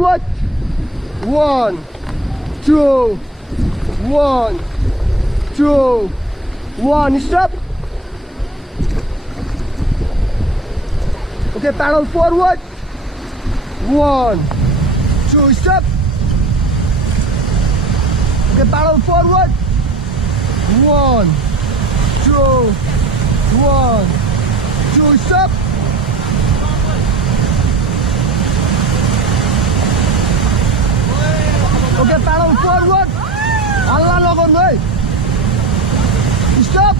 forward. 1, 2, 1, 2, 1. Stop. Okay, paddle forward. 1, 2, stop. Okay, paddle forward. 1, 2, 1, 2, stop. Okay, paddle forward. Allah no go. Stop.